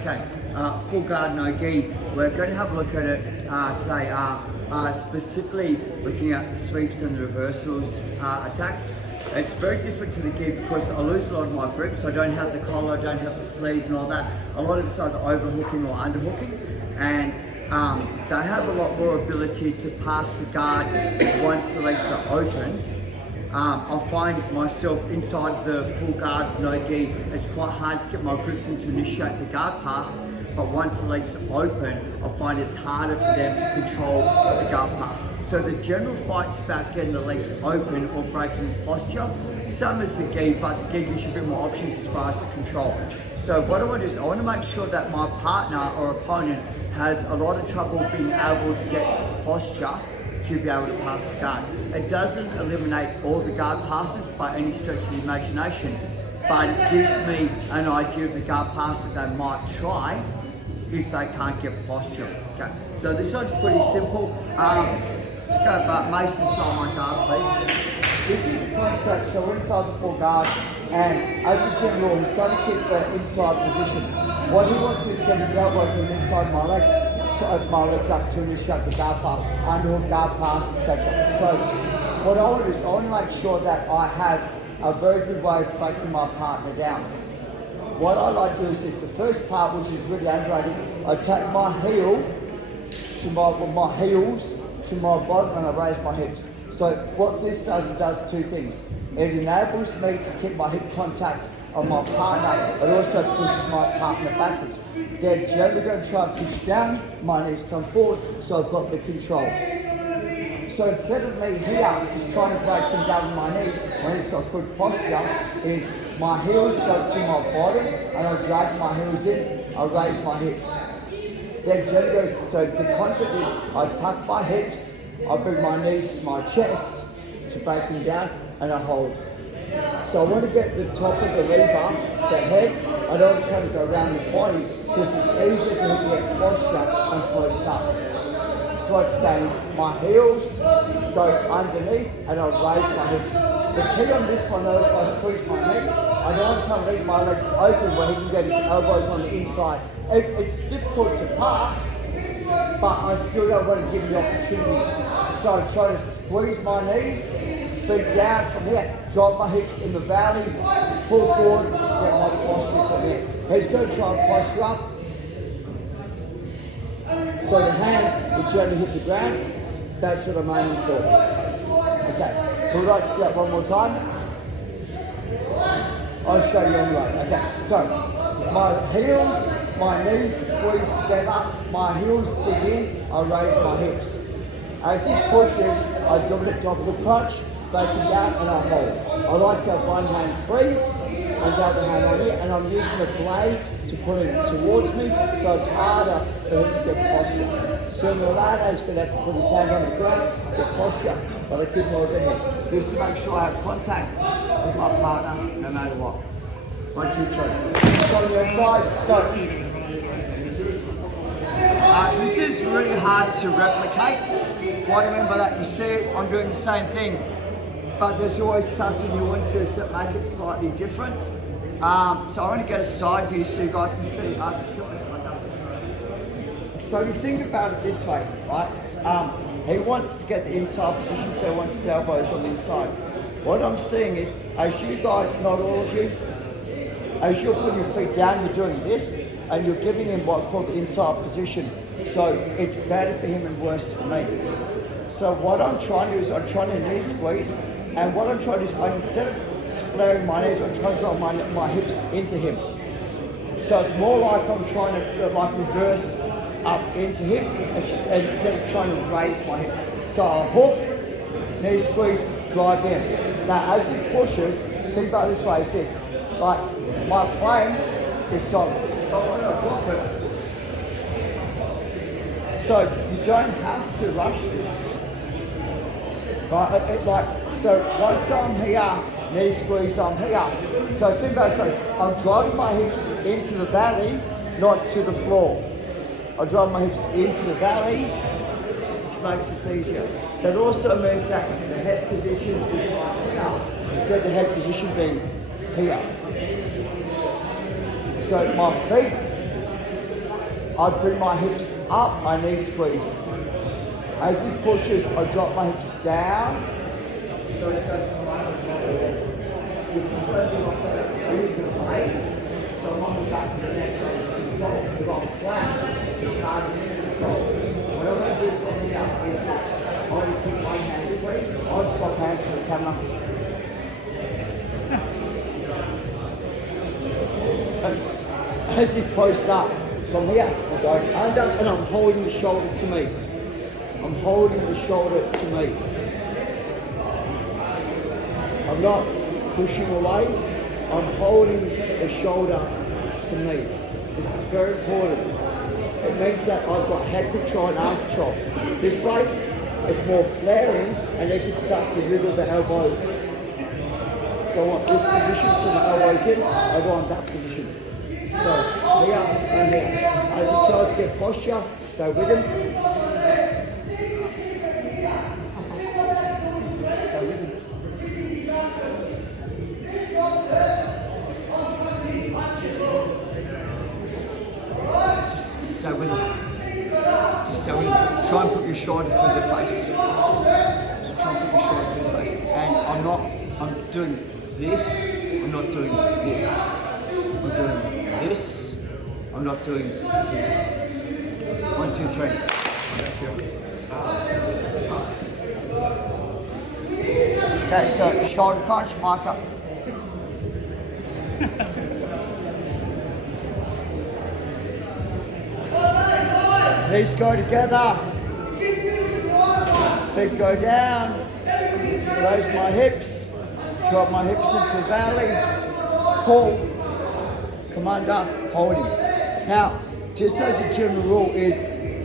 Okay, full guard no gi. We're going to have a look at it today, specifically looking at the sweeps and the reversals attacks. It's very different to the gi because I lose a lot of my grip, so I don't have the collar, I don't have the sleeve and all that. A lot of it's either overhooking or underhooking, and they have a lot more ability to pass the guard once the legs are opened. I find myself inside the full guard no gi, it's quite hard to get my grips in to initiate the guard pass, but once the legs are open, I find it's harder for them to control the guard pass. So the general fight's about getting the legs open or breaking posture. Same as the gi, but the gi gives you a bit more options as far as the control. So what I want to do is I want to make sure that my partner or opponent has a lot of trouble being able to get posture to be able to pass the guard. It doesn't eliminate all the guard passes by any stretch of the imagination, but it gives me an idea of the guard pass that they might try if they can't get posture. Okay, so this one's pretty simple. Let's go back, Mason side my guard, please. This is the concept, so we're inside the full guard, and as a general, he's got to keep the inside position. What he wants is to get his elbows on the inside of my legs, to open my legs up to initiate the guard pass, underhook guard pass, etc. So what I want to do is I want to make sure that I have a very good way of breaking my partner down. What I like to do is the first part, which is really underrated, is I take my heel to my heels to my bottom and I raise my hips. So what this does, it does two things. It enables me to keep my hip contact on my partner, but also pushes my partner backwards. They're generally going to try and push down, my knees come forward, so I've got the control. So instead of me here just trying to break him down with my knees, when he's got good posture, is my heels go to my bottom and I drag my heels in, I raise my hips. Then generally goes, so the concept is I tuck my hips, I bring my knees to my chest to break him down and I hold. So I want to get the top of the lever, the head, I don't want to kind of go around the body because it's easier for me to get posture and post up. So what it's saying is my heels go underneath and I raise my hips. The key on this one though is if I squeeze my legs, I don't want to come leave my legs open where he can get his elbows on the inside. It's difficult to pass, but I still don't want to give him the opportunity. So I try to squeeze my knees, feet down from here, drop my hips in the valley, pull forward, get my posture from there. He's going to try and posture up. So the hand will gently hit the ground. That's what I'm aiming for. Okay, we'd like to see that one more time. I'll show you anyway. Okay, so my heels, my knees squeeze together, my heels dig in, I raise my hips. As he pushes, I jump at the top of the crunch, break it down and I hold. I like to have one hand free and the other hand on it, and I'm using the blade to put it towards me, so it's harder for him to get posture. So Milano's going to have to put his hand on the ground to get posture, but I keep him overhead. Just to make sure I have contact with my partner no matter what. 1, 2, 3. So on your sides, let's go. This is really hard to replicate. What I mean by that, you see I'm doing the same thing, but there's always subtle nuances that make it slightly different. So I want to get a side view so you guys can see. So you think about it this way, right? He wants to get the inside position, so he wants his elbows on the inside. What I'm seeing is, as you guys, not all of you, as you're putting your feet down, you're doing this, and you're giving him what I call the inside position. So it's better for him and worse for me. So what I'm trying to do is I'm trying to knee squeeze, and what I'm trying to do is instead of flaring my knees, I'm trying to draw my hips into him. So it's more like I'm trying to like reverse up into him instead of trying to raise my hips. So I'll hook, knee squeeze, drive in. Now as he pushes, think about it this way, it's this. Like my frame is solid. So you don't have to rush this. Right? So once I'm here, knee squeeze, I'm here. So think about it, I'm driving my hips into the valley, not to the floor. I drive my hips into the valley, which makes this easier. That also means that the head position is like here, instead of the head position being here. So my feet I bring my hips up, my knee squeeze. As he pushes, I drop my hips down. So it's going to come out of the body. This is going to be like that. Use the blade. So I'm on the back of the neck, so I can control. If I'm flat, it's hard to control. What I'm going to do from here is this. I'm going to keep my hands free. I'll swap hands to the camera. As he posts up from here, I'm going under and I'm holding the shoulder to me. I'm holding the shoulder to me. I'm not pushing away. I'm holding the shoulder to me. This is very important. It means that I've got head control and arm control. This way, it's more flaring and you can start to wiggle the elbow. So I want this position, so my elbow's in, I go on that position. So here and here. As he tries to get posture, stay with him. Stay with him. Just stay with him. Just stay with him. Try and put your shoulder through the face. Just try and put your shoulder through the face. And I'm doing this, I'm not doing this. I'm doing this, I'm not doing this. 1, 2, 3. Okay, so shoulder punch, marker. These go together. Feet go down. Raise my hips. Drop my hips into the valley. Pull. Come under. Hold him. Now, just as a general rule is,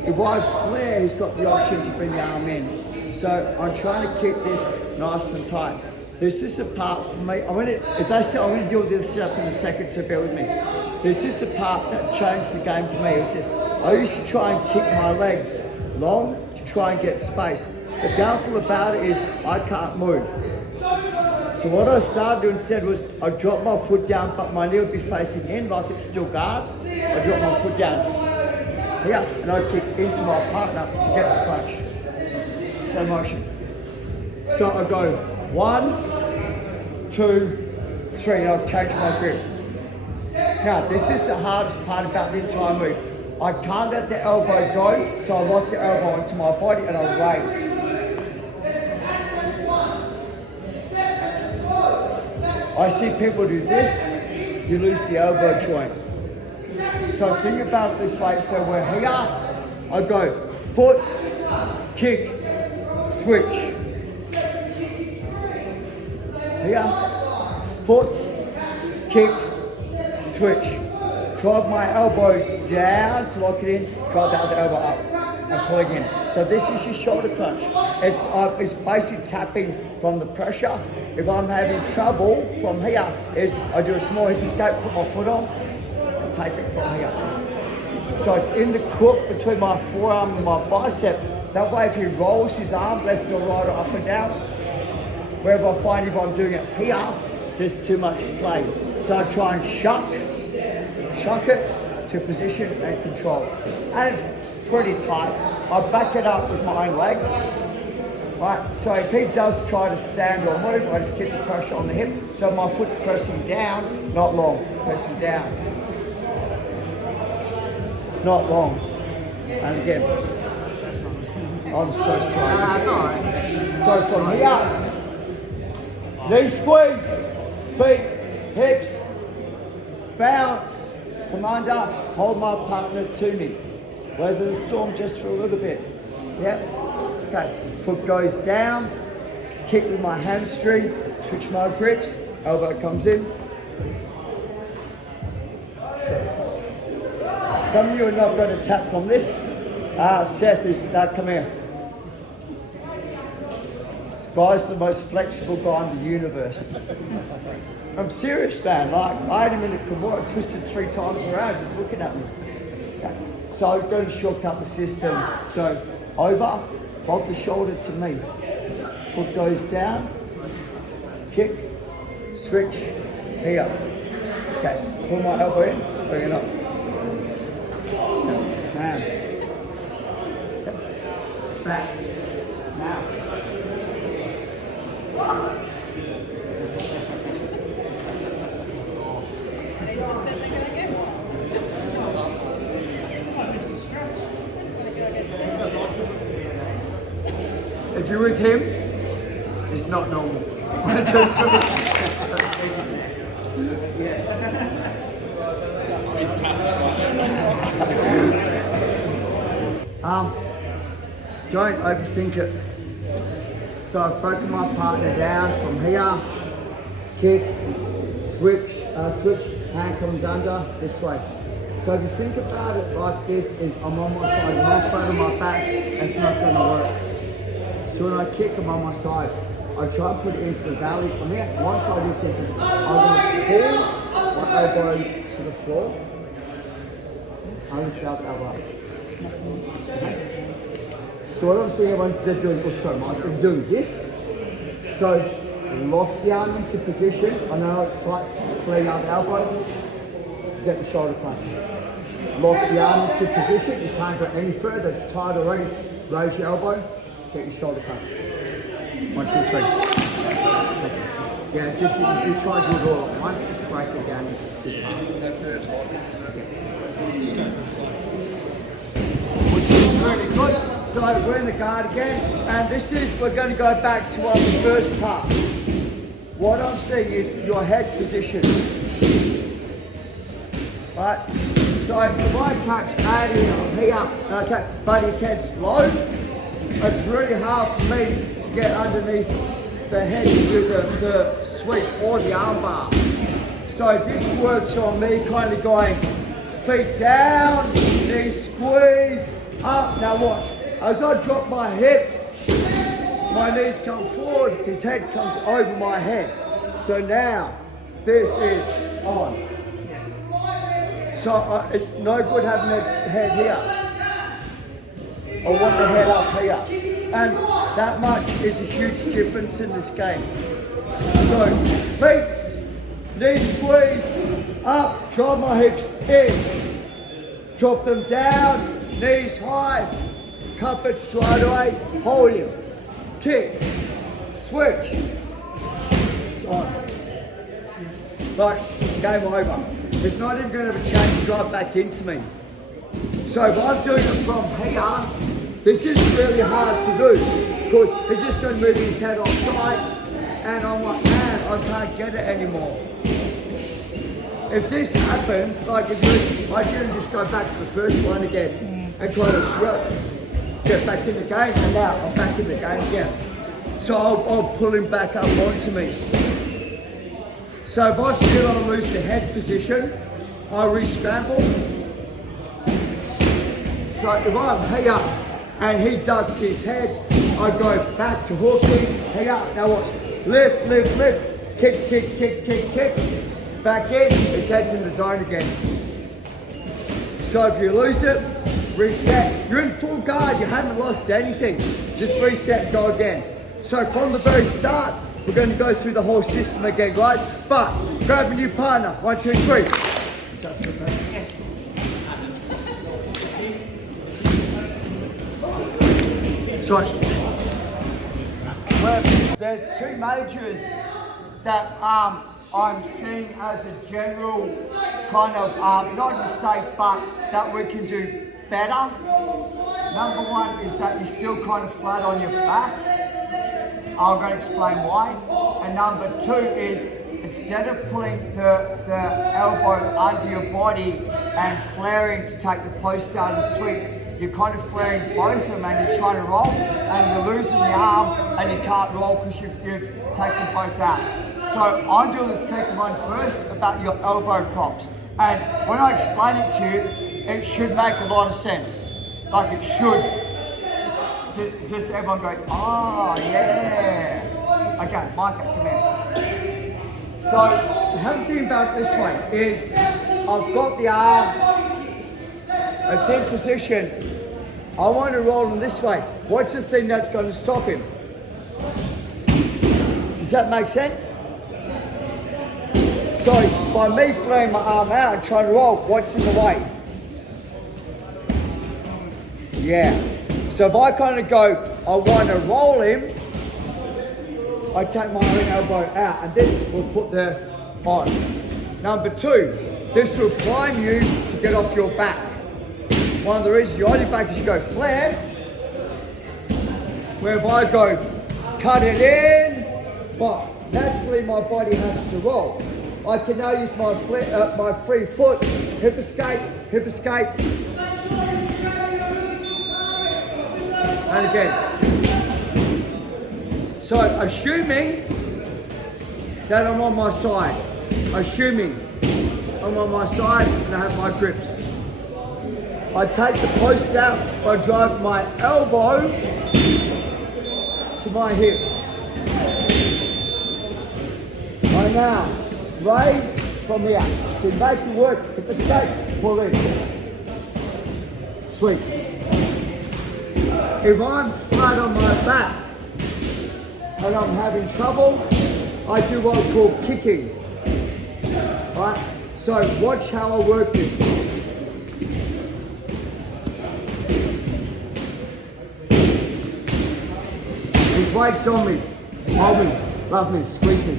if I flare, he's got the option to bring the arm in. So I'm trying to keep this nice and tight. There's this a part for me. I'm going to deal with this setup in a second, so bear with me. There's this a part that changed the game for me. It was just, I used to try and kick my legs long to try and get space. The downfall about it is I can't move. So what I started doing instead was I drop my foot down, but my knee would be facing in like it's still guard. I drop my foot down here and I kick into my partner to get the punch. Slow motion. So I go 1, 2, 3, and I've changed my grip. Now this is the hardest part about the entire move. I can't let the elbow go, so I lock the elbow into my body and I raise. I see people do this, you lose the elbow joint. So think about it this way, so we're here, I go foot, kick, switch. Here, foot, kick, switch. Drive my elbow down to lock it in, drive the other elbow up and pull again. So this is your shoulder crunch. It's basically tapping from the pressure. If I'm having trouble from here, I do a small hip escape, put my foot on and take it from here. So it's in the crook between my forearm and my bicep. That way if he rolls his arm left or right or up and down, wherever I find if I'm doing it here, there's too much play. So I try and shuck it to position and control. And it's pretty tight. I back it up with my own leg. Right, so if he does try to stand or move, I just keep the pressure on the hip. So my foot's pressing down, not long, pressing down. Not long. And again. I'm so sorry. That's alright. So from here, knee squeeze, feet, hips, bounce, come under, hold my partner to me. Weather the storm just for a little bit. Yep. Okay. Foot goes down, kick with my hamstring, switch my grips, elbow comes in. Some of you are not going to tap from this. Seth is, come here. This guy's the most flexible guy in the universe. I'm serious, man. Like, I had him in the Kimura, twisted 3 times around just looking at me. Okay. So I'm going to shortcut the system. So over, hold the shoulder to me. Foot goes down, kick, switch, here. Okay, pull my elbow in, bring it up. back. Now. If you're with him, it's not normal. 1, 2, 3. Don't overthink it. So I've broken my partner down from here, kick, switch, hand comes under, this way. So if you think about it like this, is I'm on my side, I'm on front of my back, it's not going to work. So when I kick, I'm on my side. I try and put it into the valley from here. Once I do this, I'm going to pull my elbow to the floor. I lift up elbow. Okay. So what I'm seeing everyone they're doing, is doing this. So lock the arm into position. I know it's tight, flare up the elbow to get the shoulder punch. Lock the arm into position. You can't go any further. It's tight already. Raise your elbow. Get your shoulder punch. 1, 2, 3. Yeah, just you try to do it all at once. Just break it down into 2 parts. Which is really good. So we're in the guard again, and we're going to go back to our first part. What I'm seeing is your head position. Right? So if I touch Addy here, okay, but his head's low, it's really hard for me to get underneath the head with the sweep or the arm bar. So this works on me kind of going feet down, knees squeeze, up. Now watch. As I drop my hips, my knees come forward, his head comes over my head. So now, this is on. So it's no good having the head here. I want the head up here. And that much is a huge difference in this game. So feet, knees squeeze, up, drive my hips in. Drop them down, knees high. Cup it straight away, hold him, kick, switch, it's on. Right, game over. It's not even going to have a change to drive back into me. So if I'm doing it from here, this is really hard to do because he's just going to move his head offside and I'm like, man, I can't get it anymore. If this happens, like if I can just go back to the first one again and kind of shrug. Get back in the game, and now I'm back in the game again. So I'll pull him back up onto me. So if I feel I lose the head position, I re-scramble. So if I'm here and he ducks his head, I go back to hooking, here, now watch. Lift, lift, lift, kick, kick, kick, kick, kick. Back in, his head's in the zone again. So if you lose it, reset. You're in full guard, you haven't lost anything. Just reset and go again. So from the very start, we're going to go through the whole system again, guys. But grab a new partner. 1, 2, 3. Sorry. Well, there's 2 majors that I'm seeing as a general kind of, not mistake, but that we can do better. Number 1 is that you're still kind of flat on your back. I'm going to explain why. And number 2 is instead of pulling the elbow under your body and flaring to take the post down and sweep, you're kind of flaring both of them and you're trying to roll and you're losing the arm and you can't roll because you've taken both out. So I'm doing the second one first about your elbow props. And when I explain it to you, it should make a lot of sense. Like it should. Just everyone going, oh yeah. Okay, Micah, come here. So the other thing about this one is I've got the arm, it's in position. I want to roll him this way. What's the thing that's going to stop him? Does that make sense? So by me flaring my arm out and trying to roll, what's in the way? Yeah. So if I kind of go, I want to roll him, I take my own elbow out, and this will put the on. Number 2, this will prime you to get off your back. One of the reasons you're on your back is you go flat, where if I go cut it in, but naturally my body has to roll. I can now use my free foot, hip escape, and again. So assuming that I'm on my side, assuming I'm on my side and I have my grips, I take the post out, I drive my elbow to my hip. I now raise from here to make it work, hip escape, pull in. Sweet. If I'm flat on my back and I'm having trouble, I do what I call kicking. Right? So watch how I work this. His weight's on me. Hold me, love me, squeeze me.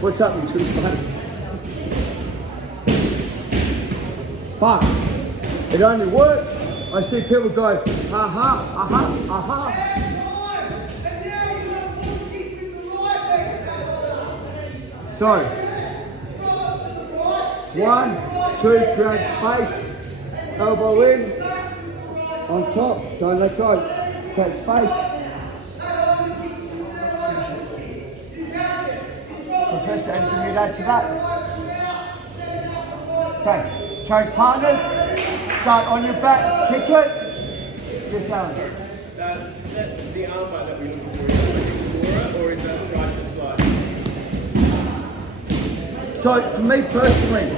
What's happening to his face? But it only works. I see people go, aha, aha, aha. So, 1, 2, create space, elbow in, on top, don't let go, create space. Professor, anything you'd add to that? Okay, change partners, start on your back, kick it, this Alan. The armbar that we look for, or is that tricep slide? So for me personally,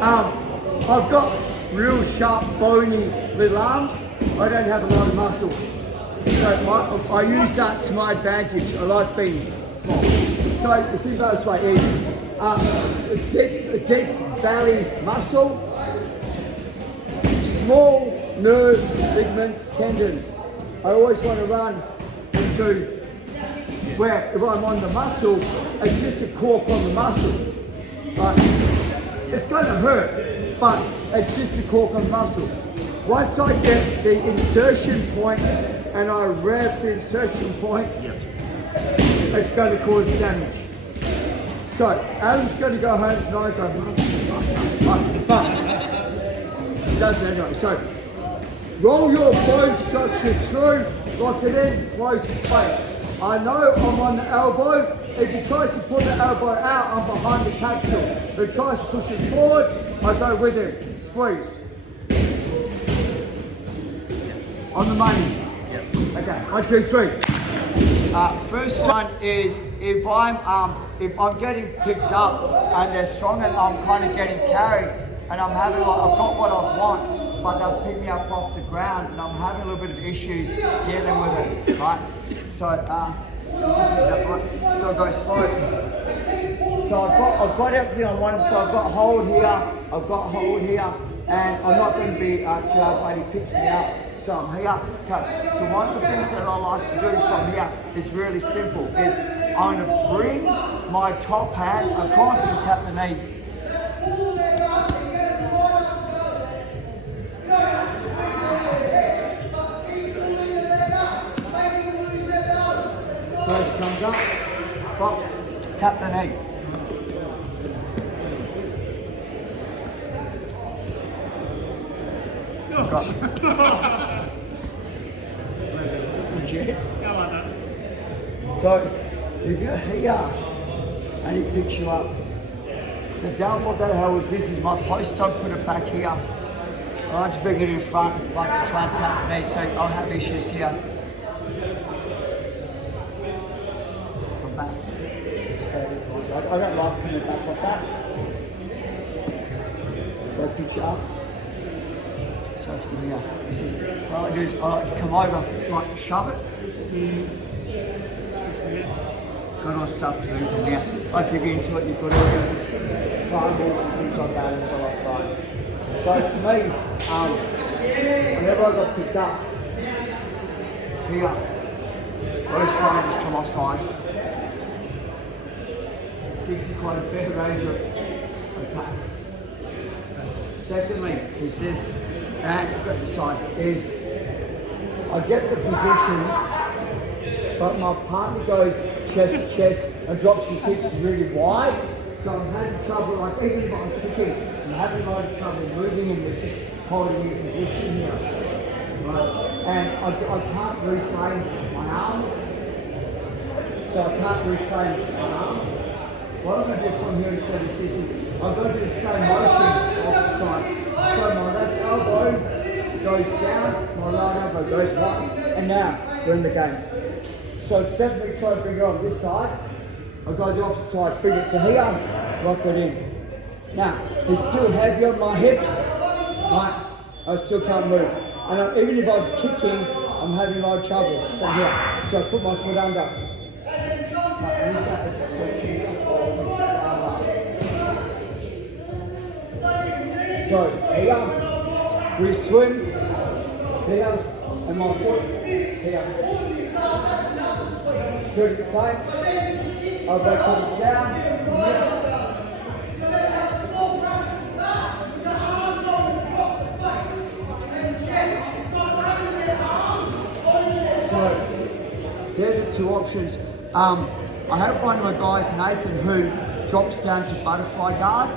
I've got real sharp, bony little arms. I don't have a lot of muscle. So I use that to my advantage. I like being small. So the thing about this way is a deep belly muscle, small nerve, ligaments, tendons. I always want to run into where if I'm on the muscle, it's just a cork on the muscle. But it's going to hurt, but it's just a cork on the muscle. Once I get the insertion point and I rev the insertion point, it's going to cause damage. So Alan's going to go home tonight and go, but he does that anyway. So roll your bone structure through, lock it in, close the space. I know I'm on the elbow. If he tries to pull the elbow out, I'm behind the capsule. If he tries to push it forward, I go with him. Squeeze. On the money. Okay, 1, 2, 3. First one is if I'm getting picked up and they're strong and I'm kind of getting carried and I'm having I've got what I want, but they'll pick me up off the ground and I'm having a little bit of issues dealing with it, right? So so I go slow. So I've got everything I want. So I've got a hold here, and I'm not going to be too hard when he picks me up. So I'm here. Okay. So one of the things that I like to do from here is really simple. Is I'm going to bring my top hand across and tap the knee. So as it comes up, pop, tap the knee. So if you're here and he picks you up, the downfall that I have is this is my post, I put it back here. I like to bring it in front, I like to try and tap the knee, so I'll have issues here. Back. I don't like coming back like that. So I pitch it up. So from here, this is what I like to do is I like to come over, like shove it. Got all stuff to do from here. I give you into it, you've got all your triangles and things like that as well outside. So for me, whenever I got picked up, here, those frames come offside. Gives you quite a fair range of attacks. Secondly, is this, and got the side, is I get the position, but my partner goes chest to chest and drops his hips really wide. So I'm having trouble, like even if I'm kicking, I'm having a lot of trouble moving in this, just holding in position here. Right? And I can't reframe my arm. So I can't reframe my arm. What I'm going to do from here instead of this is I'm going to do the same motion off the side. So my left elbow goes down, my right elbow goes up, and now we're in the game. So instead of me trying to bring it on this side, I go to the opposite side, bring it to here, lock it in. Now, it's still heavy on my hips, but I still can't move. And even if I'm kicking, I'm having a lot of trouble from here. So I put my foot under. So here, we swing, here, and my foot, here. Do it the same. I'll go put it down. So, there's the two options. I have one of my guys, Nathan, who drops down to butterfly guard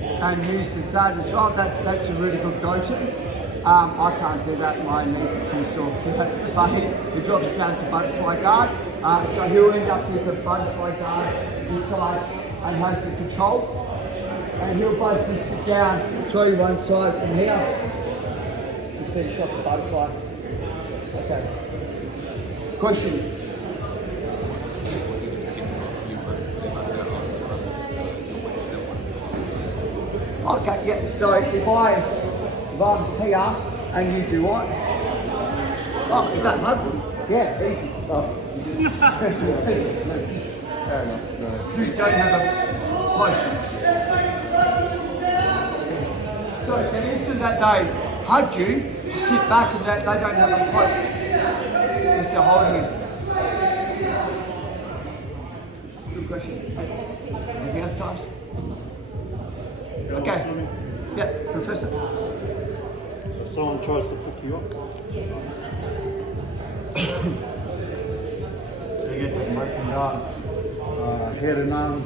and uses that as well. That's a really good go-to. I can't do that, my knees are too sore to that. But he drops down to butterfly guard. So he'll end up with a butterfly guard this side and has the control. And he'll basically sit down, throw you one side from here and finish off the butterfly. Okay. Questions? Okay, yeah, so if I'm here and you do what? Oh, you don't have them? Yeah, easy. Oh. Fair enough. You don't have a post. So in the instant that they hug you, you sit back and they don't have a post. Just to hold you. Good question. Anything else, guys? Okay. Yeah, Professor. Someone tries to pick you up. They get to breaking down, head and arm,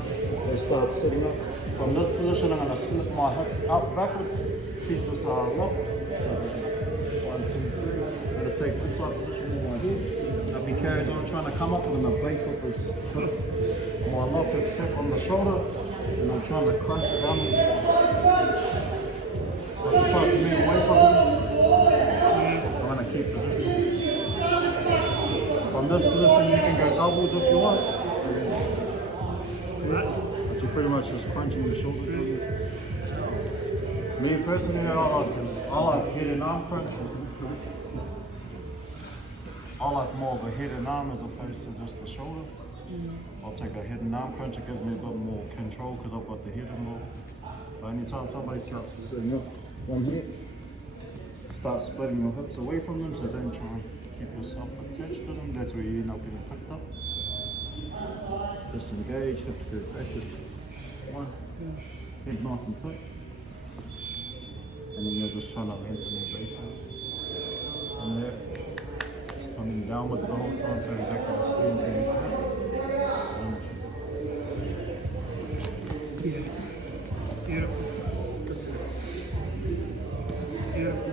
they start sitting up. From this position, I'm going to slip my hips out backwards, keep this arm locked. 1, 2, 3. I'm going to take this side position in my head. If he carries on trying to come up, I'm going to base up his hips. My lock is set on the shoulder, and I'm trying to crunch it down. So if he tries to move away from him, I'm going to keep position. From this position, you can go doubles if you want. But you're pretty much just crunching the shoulder. Me personally, I like head and arm crunch. I like more of a head and arm as opposed to just the shoulder. I'll take a head and arm crunch, it gives me a bit more control because I've got the head involved. But anytime somebody starts sitting up one here, start splitting your hips away from them, so don't try and keep yourself attached to them. That's where you end up getting picked up. Disengage, hips go backwards. One, head nice and tight. And then you're just trying to lengthen your base. And there, just coming downwards the whole time, so exactly the same thing. Beautiful. Beautiful.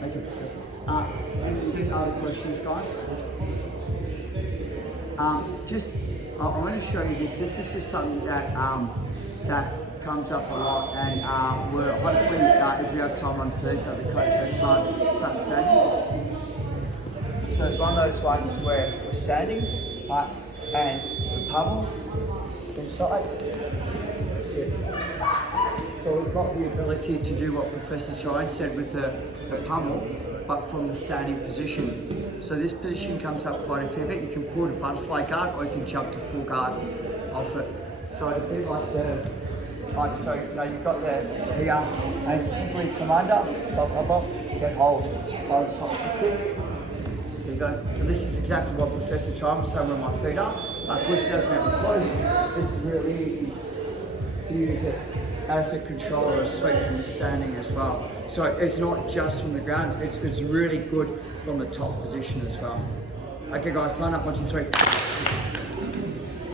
Thank you, Professor. Any other questions, guys? I want to show you this. This is just something that that comes up a lot, and we're hopefully, if we have time on Thursday, the coach has time to start standing. So it's one of those ones where we're standing, and the pummel inside. That's it. So we've got the ability to do what Professor Chine said with the pummel, but from the standing position. So this position comes up quite a fair bit. You can pull to butterfly guard or you can jump to full guard off it. So it'd be like the tight. So you've got the here, and simply commander, bop, get hold. Hold the top of the kick. There you go. So this is exactly what Professor Chalmers said when my feet up. Of course, he doesn't have a close. This is really easy to use it as a controller of sweep from the standing as well. So it's not just from the ground, it's really good from the top position as well. Okay guys, line up, 1, 2, 3.